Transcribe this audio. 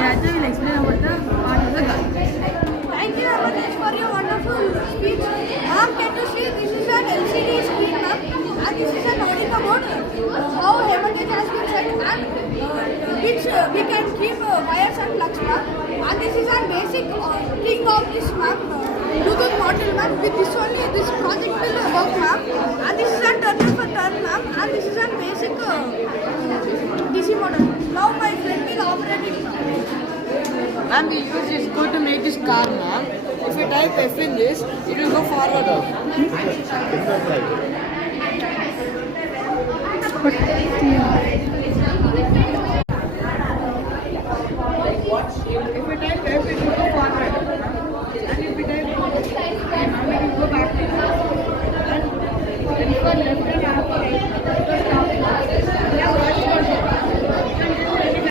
Kirata will explain about the part of the girl. Thank you, Amadesh, for your wonderful speech. Ma'am, can you see this is an LCD screen, ma'am, and this is a knowing about how hermitage has been set and which we can keep wires and plugs, ma'am. And this is a basic thing of this, ma'am. Bluetooth model, ma'am. With this only, this project will work, ma'am. And this is a turn for turn, ma'am. And this is a basic DC model. Now my friend will operate it. Ma'am, we use this code to make this car, ma'am. If you type F in this, it will go forward. If you type F, it will